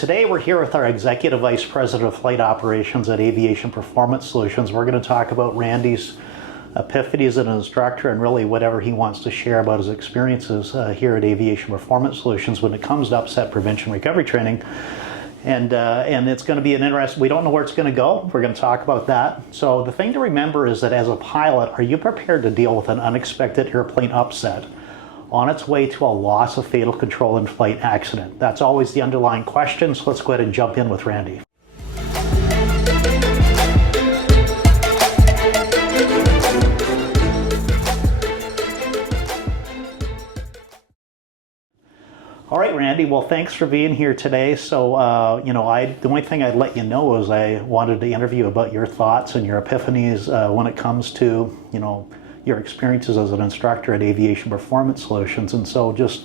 Today we're here with our Executive Vice President of Flight Operations at Aviation Performance Solutions. We're going to talk about Randy's epiphany as an instructor and really whatever he wants to share about his experiences here at Aviation Performance Solutions when it comes to upset prevention recovery training. And it's going to be an interesting, we don't know where it's going to go. We're going to talk about that. So the thing to remember is that as a pilot, are you prepared to deal with an unexpected airplane upset on its way to a loss of fatal control in flight accident? That's always the underlying question, so let's go ahead and jump in with Randy. All right, Randy, well, thanks for being here today. So, the only thing I'd let you know is I wanted to interview about your thoughts and your epiphanies when it comes to, your experiences as an instructor at Aviation Performance Solutions. And so just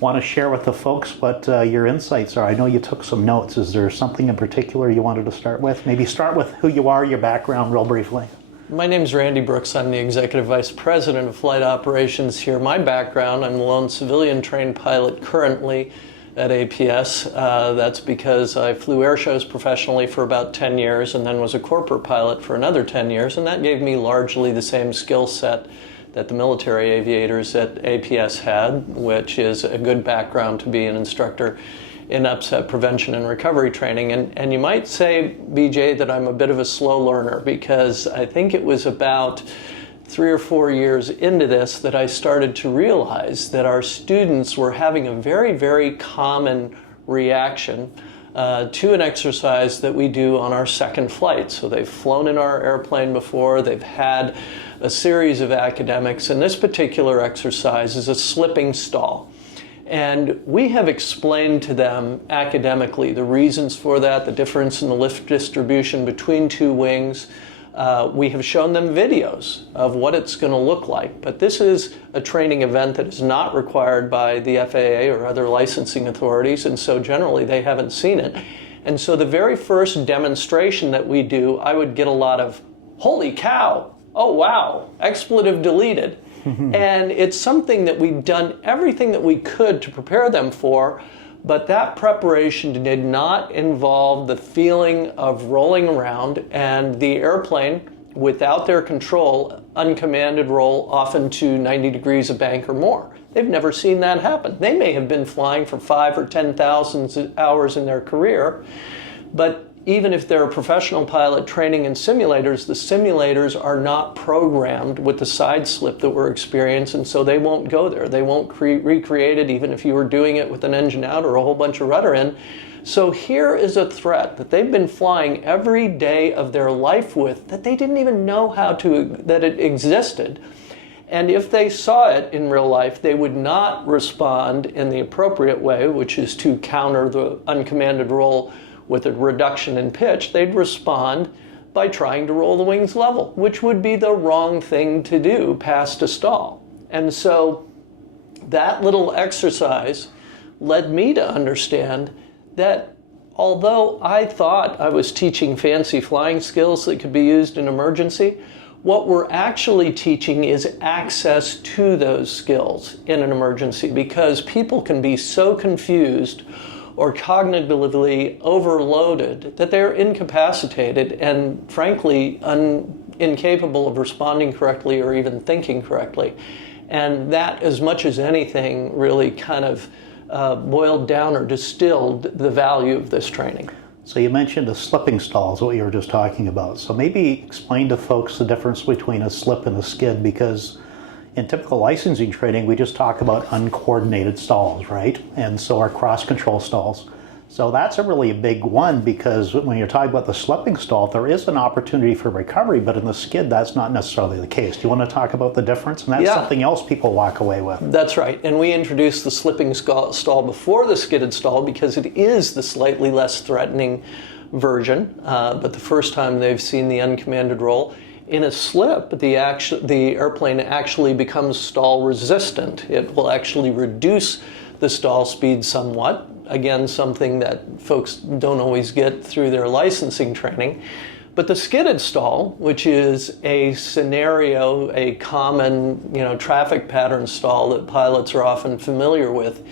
want to share with the folks what your insights are. I know you took some notes. Is there something in particular you wanted to start with? Maybe start with who you are, your background, real briefly. My name is Randy Brooks. I'm the Executive Vice President of Flight Operations here. My background, I'm the lone civilian trained pilot currently at APS. That's because I flew air shows professionally for about 10 years and then was a corporate pilot for another 10 years, and that gave me largely the same skill set that the military aviators at APS had, which is a good background to be an instructor in upset prevention and recovery training. And you might say, BJ, that I'm a bit of a slow learner, because I think it was about 3 or 4 years into this that I started to realize that our students were having a very, very common reaction to an exercise that we do on our second flight. So they've flown in our airplane before, they've had a series of academics, and this particular exercise is a slipping stall. And we have explained to them academically the reasons for that, the difference in the lift distribution between two wings. We have shown them videos of what it's going to look like. But this is a training event that is not required by the FAA or other licensing authorities, and so generally they haven't seen it. And so the very first demonstration that we do, I would get a lot of, "Holy cow, oh wow, expletive deleted." And it's something that we've done everything that we could to prepare them for, but that preparation did not involve the feeling of rolling around and the airplane, without their control, uncommanded roll often to 90 degrees of bank or more. They've never seen that happen. They may have been flying for 5,000 or 10,000 hours in their career, but even if they're a professional pilot training in simulators, the simulators are not programmed with the side slip that we're experiencing, so they won't go there. They won't recreate it even if you were doing it with an engine out or a whole bunch of rudder in. So here is a threat that they've been flying every day of their life with that they didn't even know that it existed. And if they saw it in real life, they would not respond in the appropriate way, which is to counter the uncommanded roll with a reduction in pitch. They'd respond by trying to roll the wings level, which would be the wrong thing to do past a stall. And so that little exercise led me to understand that although I thought I was teaching fancy flying skills that could be used in emergency, what we're actually teaching is access to those skills in an emergency, because people can be so confused or cognitively overloaded that they're incapacitated and frankly incapable of responding correctly or even thinking correctly. And that, as much as anything, really kind of boiled down or distilled the value of this training. So you mentioned a slipping stall is what you were just talking about. So maybe explain to folks the difference between a slip and a skid, because in typical licensing training, we just talk about uncoordinated stalls, right? And so our cross-control stalls. So that's a really big one, because when you're talking about the slipping stall, there is an opportunity for recovery, but in the skid, that's not necessarily the case. Do you want to talk about the difference? And that's something else people walk away with. That's right. And we introduced the slipping stall before the skidded stall because it is the slightly less threatening version, but the first time they've seen the uncommanded roll. In a slip, the airplane actually becomes stall resistant. It will actually reduce the stall speed somewhat. Again, something that folks don't always get through their licensing training. But the skidded stall, which is a scenario, a common traffic pattern stall that pilots are often familiar with,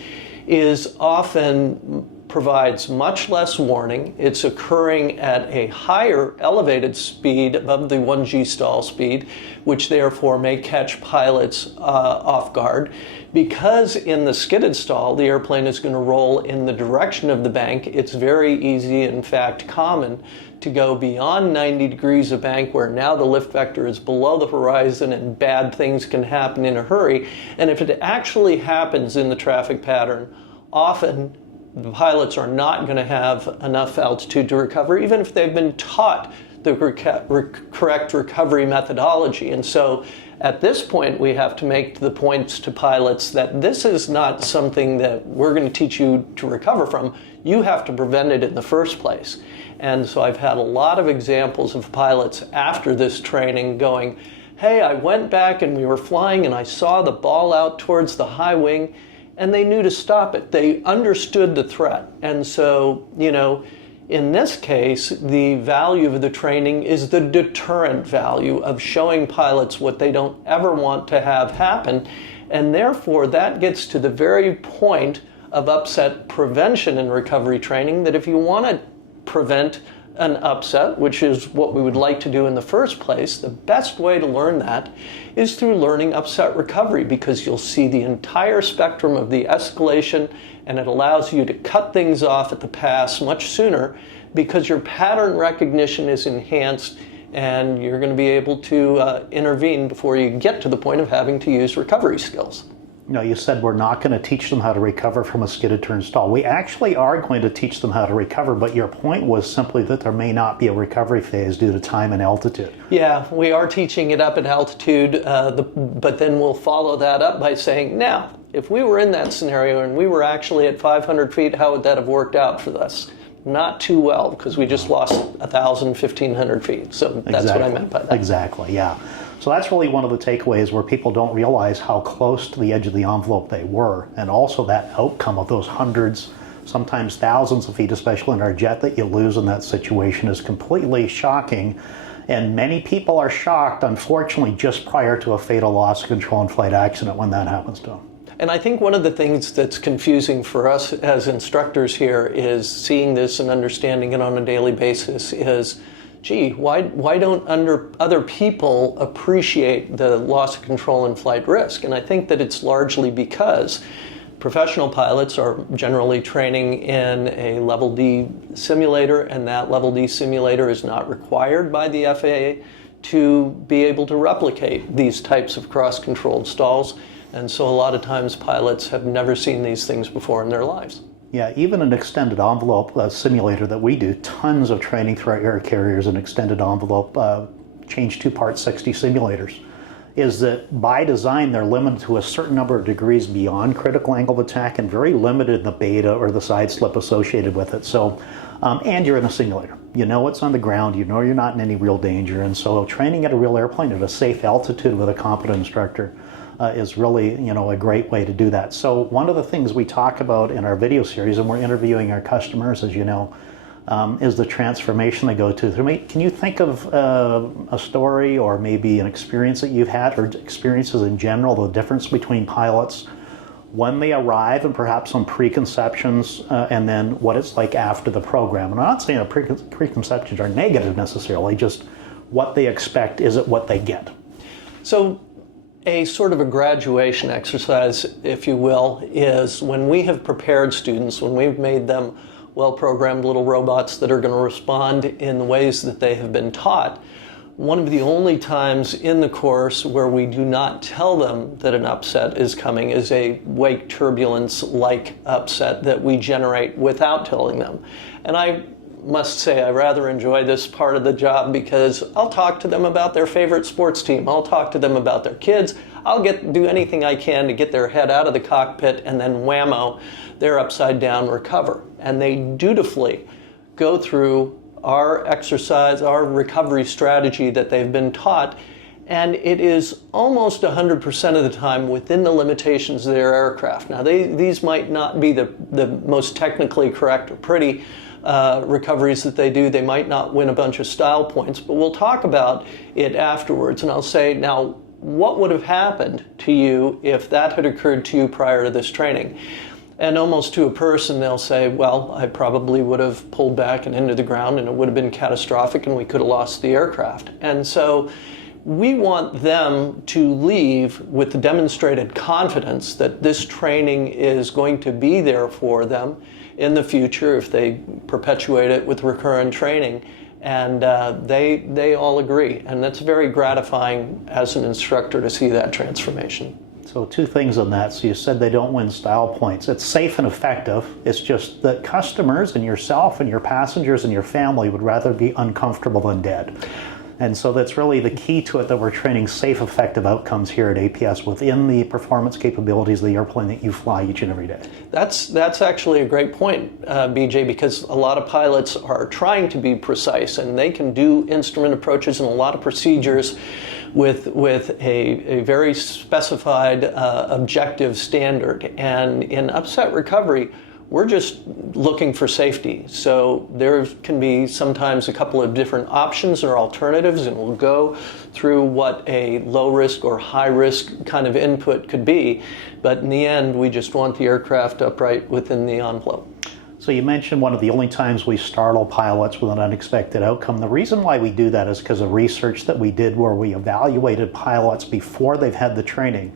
is often provides much less warning. It's occurring at a higher elevated speed above the 1G stall speed, which therefore may catch pilots off guard. Because in the skidded stall, the airplane is going to roll in the direction of the bank, it's very easy, in fact common, to go beyond 90 degrees of bank where now the lift vector is below the horizon and bad things can happen in a hurry. And if it actually happens in the traffic pattern, often the pilots are not going to have enough altitude to recover, even if they've been taught the correct recovery methodology. And so at this point, we have to make the points to pilots that this is not something that we're going to teach you to recover from. You have to prevent it in the first place. And so I've had a lot of examples of pilots after this training going, hey, I went back and we were flying and I saw the ball out towards the high wing, and they knew to stop it. They understood the threat. And so, in this case, the value of the training is the deterrent value of showing pilots what they don't ever want to have happen. And therefore, that gets to the very point of upset prevention and recovery training, that if you want to prevent an upset, which is what we would like to do in the first place, the best way to learn that is through learning upset recovery, because you'll see the entire spectrum of the escalation, and it allows you to cut things off at the pass much sooner because your pattern recognition is enhanced and you're going to be able to intervene before you get to the point of having to use recovery skills. You said we're not going to teach them how to recover from a skidded turn stall. We actually are going to teach them how to recover, but your point was simply that there may not be a recovery phase due to time and altitude. Yeah, we are teaching it up at altitude, but then we'll follow that up by saying, now, if we were in that scenario and we were actually at 500 feet, how would that have worked out for us? Not too well, because we just lost 1,000, 1,500 feet. So that's what I meant by that. Exactly, yeah. So that's really one of the takeaways, where people don't realize how close to the edge of the envelope they were, and also that outcome of those hundreds, sometimes thousands of feet, especially in our jet, that you lose in that situation is completely shocking. And many people are shocked, unfortunately, just prior to a fatal loss of control and flight accident when that happens to them. And I think one of the things that's confusing for us as instructors here is seeing this and understanding it on a daily basis is, gee, why don't other people appreciate the loss of control and flight risk? And I think that it's largely because professional pilots are generally training in a level D simulator, and that level D simulator is not required by the FAA to be able to replicate these types of cross-controlled stalls. And so a lot of times pilots have never seen these things before in their lives. Yeah, even an extended envelope simulator that we do, tons of training through our air carriers and extended envelope change 2 Part 60 simulators, is that by design they're limited to a certain number of degrees beyond critical angle of attack and very limited in the beta or the side slip associated with it. So, and you're in a simulator. You know it's on the ground, you know you're not in any real danger, and so training at a real airplane at a safe altitude with a competent instructor is really, a great way to do that. So one of the things we talk about in our video series, and we're interviewing our customers, as you know, is the transformation they go to. Can you think of a story or maybe an experience that you've had, or experiences in general, the difference between pilots when they arrive and perhaps some preconceptions, and then what it's like after the program? And I'm not saying that preconceptions are negative necessarily, just what they expect, is it what they get? So a sort of a graduation exercise, if you will, is when we have prepared students, when we've made them well-programmed little robots that are going to respond in the ways that they have been taught. One of the only times in the course where we do not tell them that an upset is coming is a wake turbulence-like upset that we generate without telling them. And I must say I rather enjoy this part of the job, because I'll talk to them about their favorite sports team. I'll talk to them about their kids. I'll do anything I can to get their head out of the cockpit, and then whammo, they're upside down, recover. And they dutifully go through our exercise, our recovery strategy that they've been taught, and it is almost 100% of the time within the limitations of their aircraft. Now, these might not be the most technically correct or pretty recoveries that they do. They might not win a bunch of style points, but we'll talk about it afterwards, and I'll say, now, what would have happened to you if that had occurred to you prior to this training? And almost to a person, they'll say, well, I probably would have pulled back and into the ground and it would have been catastrophic and we could have lost the aircraft. And so we want them to leave with the demonstrated confidence that this training is going to be there for them in the future if they perpetuate it with recurrent training. And they all agree. And that's very gratifying as an instructor to see that transformation. So two things on that. So you said they don't win style points. It's safe and effective. It's just that customers and yourself and your passengers and your family would rather be uncomfortable than dead. And so that's really the key to it, that we're training safe, effective outcomes here at APS within the performance capabilities of the airplane that you fly each and every day. That's actually a great point, BJ, because a lot of pilots are trying to be precise, and they can do instrument approaches and a lot of procedures with a very specified objective standard. And in upset recovery, we're just looking for safety. So there can be sometimes a couple of different options or alternatives, and we'll go through what a low risk or high risk kind of input could be. But in the end, we just want the aircraft upright within the envelope. So you mentioned one of the only times we startle pilots with an unexpected outcome. The reason why we do that is because of research that we did where we evaluated pilots before they've had the training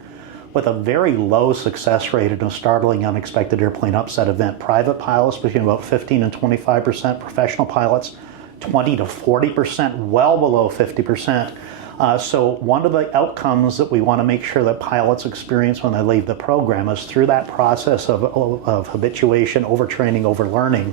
with a very low success rate in a startling unexpected airplane upset event. Private pilots between about 15 and 25%, professional pilots 20 to 40%, well below 50%. So one of the outcomes that we want to make sure that pilots experience when they leave the program is through that process of habituation, overtraining, overlearning,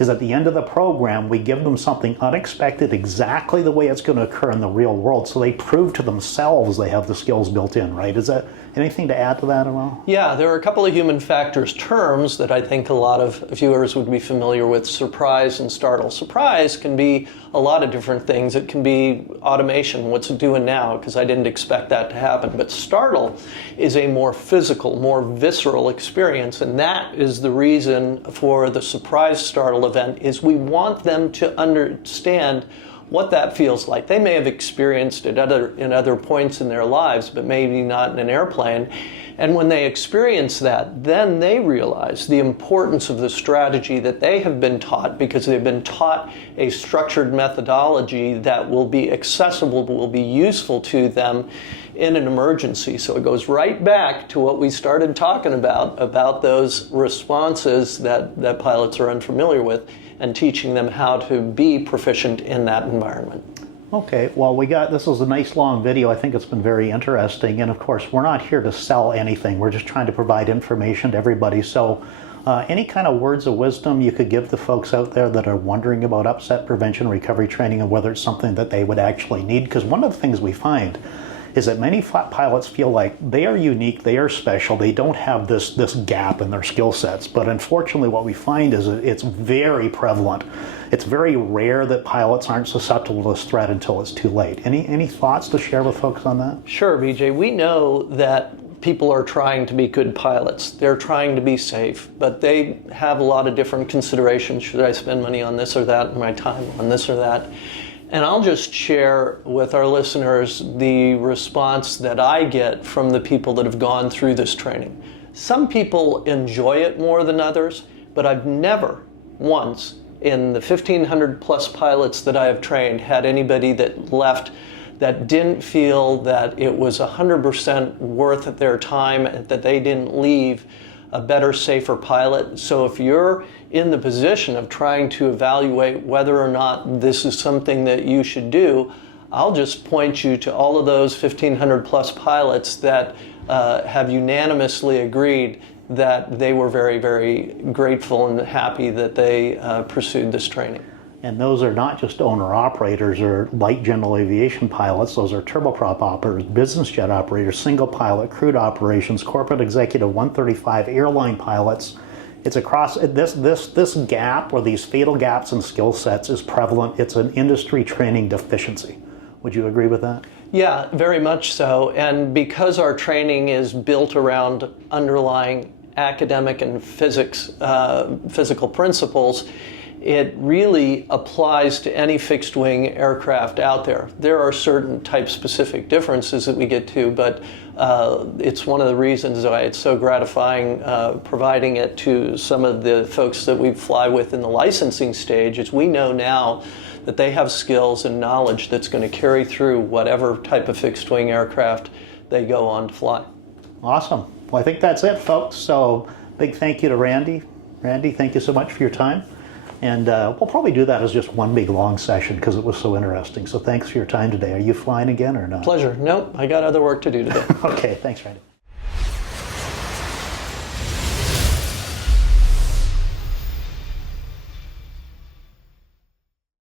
is at the end of the program, we give them something unexpected exactly the way it's going to occur in the real world, so they prove to themselves they have the skills built in, right? Is that anything to add to that at all? Yeah, there are a couple of human factors terms that I think a lot of viewers would be familiar with: surprise and startle. Surprise can be a lot of different things. It can be automation, what's it doing now, because I didn't expect that to happen. But startle is a more physical, more visceral experience, and that is the reason for the surprise startle event, is we want them to understand what that feels like. They may have experienced it in other points in their lives, but maybe not in an airplane. And when they experience that, then they realize the importance of the strategy that they have been taught, because they've been taught a structured methodology that will be accessible, will be useful to them in an emergency. So it goes right back to what we started talking about those responses that pilots are unfamiliar with, and teaching them how to be proficient in that environment. Okay, well, this is a nice long video. I think it's been very interesting. And of course, we're not here to sell anything. We're just trying to provide information to everybody. So any kind of words of wisdom you could give to folks out there that are wondering about upset prevention, recovery training, and whether it's something that they would actually need? Because one of the things we find is that many pilots feel like they are unique, they are special, they don't have this gap in their skill sets. But unfortunately, what we find is that it's very prevalent. It's very rare that pilots aren't susceptible to this threat until it's too late. Any thoughts to share with folks on that? Sure, BJ. We know that people are trying to be good pilots. They're trying to be safe, but they have a lot of different considerations. Should I spend money on this or that, my time on this or that? And I'll just share with our listeners the response that I get from the people that have gone through this training. Some people enjoy it more than others, but I've never once in the 1,500 plus pilots that I have trained had anybody that left that didn't feel that it was 100% worth their time, that they didn't leave a better, safer pilot. So if you're in the position of trying to evaluate whether or not this is something that you should do, I'll just point you to all of those 1,500 plus pilots that have unanimously agreed that they were very, very grateful and happy that they pursued this training. And those are not just owner-operators or light general aviation pilots. Those are turboprop operators, business jet operators, single pilot, crewed operations, corporate executive 135 airline pilots. It's across this gap, or these fatal gaps in skill sets, is prevalent. It's an industry training deficiency. Would you agree with that? Yeah, very much so. And because our training is built around underlying academic and physical principles, it really applies to any fixed wing aircraft out there. There are certain type specific differences that we get to, but it's one of the reasons why it's so gratifying providing it to some of the folks that we fly with in the licensing stage, is we know now that they have skills and knowledge that's going to carry through whatever type of fixed wing aircraft they go on to fly. Awesome. Well, I think that's it, folks. So big thank you to Randy. Randy, thank you so much for your time. And we'll probably do that as just one big long session because it was so interesting. So thanks for your time today. Are you flying again or not? Pleasure. Nope, I got other work to do today. Okay, thanks, Randy.